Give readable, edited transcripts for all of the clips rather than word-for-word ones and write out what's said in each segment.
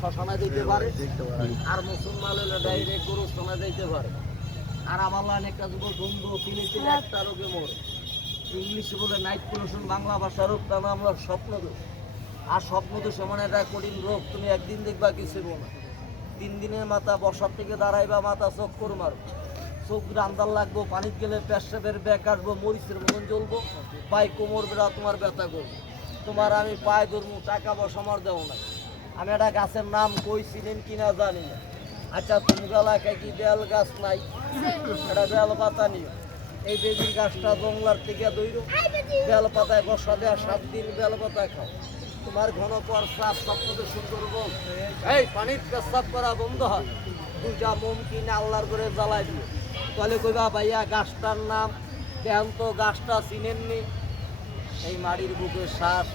শ্মশানে দিতে পারে, আর মুসলমান হলে ডাইরেক্ট গরুস্থানে দিতে পারে। আর আমার লাইন একটা যুবক বন্ধু কিনেছিল একটা রোগে মরে, ইংলিশে বলে নাইট পলিউশন, বাংলা ভাষার রোগ তার নাম হলো স্বপ্নদোষ। আর স্বপ্নদোষ এমন একটা কঠিন রোগ, তুমি একদিন দেখবা কিছু না, 3 দিনের মাথা বসার থেকে দাঁড়াইবা, মাথা চক্কর মারো, চোখ রান্দার লাগবো, পানির গেলে পেশাবের ব্যাগ আসবো, মরিচের মতন জ্বলবো, পায়ে কোমর বেড়া তোমার ব্যথা করবো। তোমার আমি পায়ে ধরবো, টাকা পয়সা আমার দেবো না। আমি একটা গাছের নাম কই চিনেন কিনা জানি না। আচ্ছা তুমি এলাকায় কি বেল গাছ নাই? এটা বেল পাতা নিও। এই বেদির গাছটা জংলার থেকে দইরো, বেল পাতায় বসা দেওয়া, 7 দিন বেল পাতা খাও। তোমার ঘন পর সাপ স্বপ্নতে সুন্দর বল, এই পানির পেশাব করা বন্ধ হয়, 2টা মোম কিনে আল্লাহর করে জ্বালাই দিও। তাহলে কইবা ভাইয়া গাছটার নাম দেন তো, গাছটা চিনেননি? এই মাড়ির বুকের শ্বাস,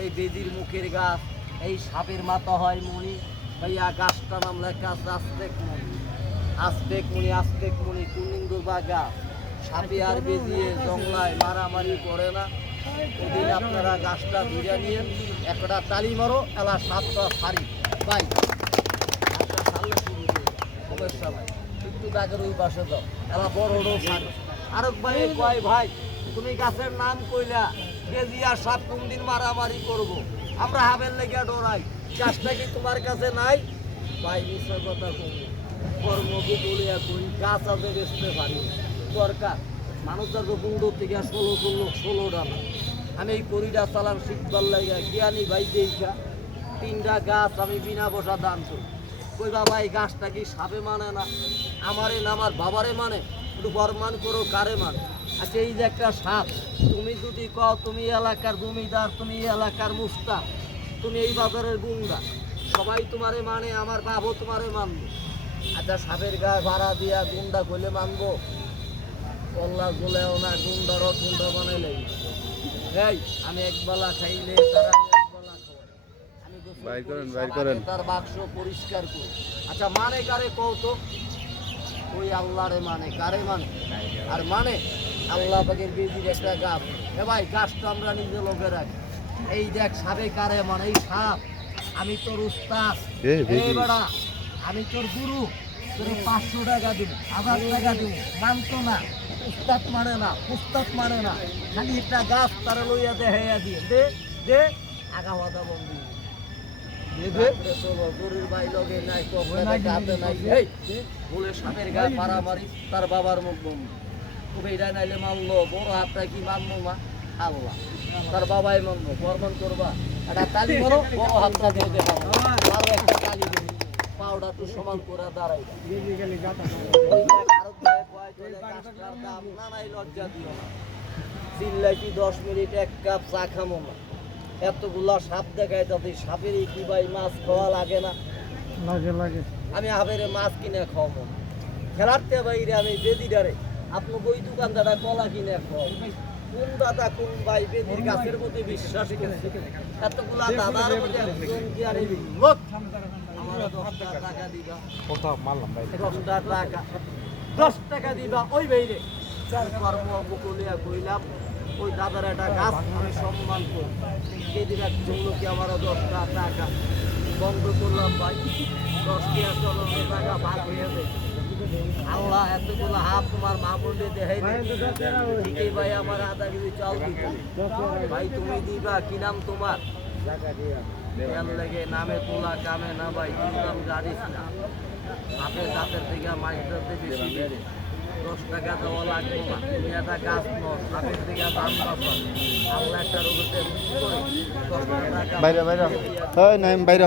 এই বেদির মুখের গাছ, এই সাপের মাথা হয় মণি। ভাইয়া গাছটার নাম লেখা আছে আস্তেক মণি। আস্তেক মণি, আস্তেক মণি কুনিন্দুর বা গাছ, সাপে আর বেদিয়ে জংলায় মারামারি করে না। ওদিন আপনারা গাছটা ধরে নিয়ে একটা তালি মারো, এলা 7টা সারি ভাই, একটা সারলে শুরু হয়ে যায়। সমস্যা ভাই, একটু দাগের ওই পাশে দাও, এলা বড় সারি। আরেক ভাই কয় ভাই তুমি গাছের নাম কইলা, বেজিয়া সাপ কোন দিন মারামারি করব, আমরা হাবের লেগে ডরাই, গাছটা কি তোমার কাছে নাই? ভাই মিশ্র কথা কমু, কর্মকে বলিয়া কই, গাছ আছে বেচতে পারি দরকার। মানুষের বন্ধু থেকে 16 ডানা। আমি এই করিডা চালান শিখবার লাগিয়া জ্ঞানী ভাই দেখা 3টা গাছ আমি বিনা বসা দান করি। কইবা ভাই গাছটা কি সাপে মানে না? আমারে না আমার বাবারে মানে? একটু বরমান করো কারে মানে? আচ্ছা এই যে একটা সাপ, তুমি যদি কও তুমি এলাকার জমিদার, তুমি এলাকার মুস্তা, তুমি এই বাজারের গুন্ডা, সবাই তোমারে মানে, আমার বাবু তোমারে মানবো। আচ্ছা সাপের গায়ে ভাড়া দিয়া গুন্ডা কইলে মানবো? কল্লা গোলেও না, গুন্ডারও গুন্ডা বানাইলে। এই আমি একবেলা খাইলে তারা একবেলা খাওয়াই, আমি তার বাক্স পরিষ্কার করি। আচ্ছা মানে কারে কও তো? ওই আল্লাহরে মানে, কারে মানে? আর মানে আল্লাহ পাকের বেদির একটা গাছ। এ ভাই গাছটা আমরা নিজে লোকে রাখি। এই দেখ সাপে কারে মানে? এই সাপ, আমি তোর উস্তাদ, বেড়া আমি তোর গুরু, তোর 500 টাকা দেবো, 1000 টাকা দেবো, মানতো না। উস্তাদ মানে না, উস্তাদ মানে না, খালি একটা গাছ তারা লইয়া দেখাইয়া দিয়ে দে দে আগা হওয়া বন্ধু সাপের গায়ে মারামারি, তার বাবার মুখ বন্ধু। তুমি এটা নাইলে মানলো, বড় হাতটা কি মানবো মা? আল্লাহ তার বাবাই মানবো, বর্মন করবা একটা তালি মারো, বড় হাতটা দিয়ে দেখাবো, আরো একটা তালি দেবো, পাউডার তো সমান করে দাঁড়াই। লজ্জা দিও না, চিল্লাইছি 10 মিনিট 1 কাপ চা খামো না, এতগুলা সাপ দেখায়, তাতে সাপের কি ভাই মাছ খাওয়া লাগে না? লাগে লাগে। আমি হাবের মাছ কিনে খাওয়াবো, খেলাতে বাইরে আমি বেদিডারে আপনার বই দোকানদারা কলা কিনে খাওয়াবো। কোন দাদা কোন ভাই বেদির গাছের মধ্যে বিশ্বাস করছে? এতগুলা দাদার মধ্যে একজন কি আরে লোক আমার 10 টাকা দিবা, কথা মারলাম ভাই, 10 টাকা দিবা ওই বাইরে চার কর্ম বকুলিয়া কইলাম। ওই দাদার একটা গাছ আমি সম্মান করি, সেদিন একজন লোক আমার 10 টাকা বন্ধ করলাম ভাই, 10 টাকা ভাগ হয়ে যায়। আল্লাহ এতগুলো হাত তোমার মা বোনকে দেখাই ঠিকই ভাই, আমার আধা কেজি চাল দিত ভাই, তুমি দিবা। কি নাম তোমার? লেগে নামে তোলা কামে না ভাই, নাম জানিস না, হাতে জাতের থেকে মাছ ধরতে বেশি বেড়ে 10 টাকা দেওয়া লাগবে না। তুমি একটা গাছ নো, সাপের থেকে দাম পাবো, আল্লাহ একটা রোগতে 10 টাকা বাইরে বাইরে।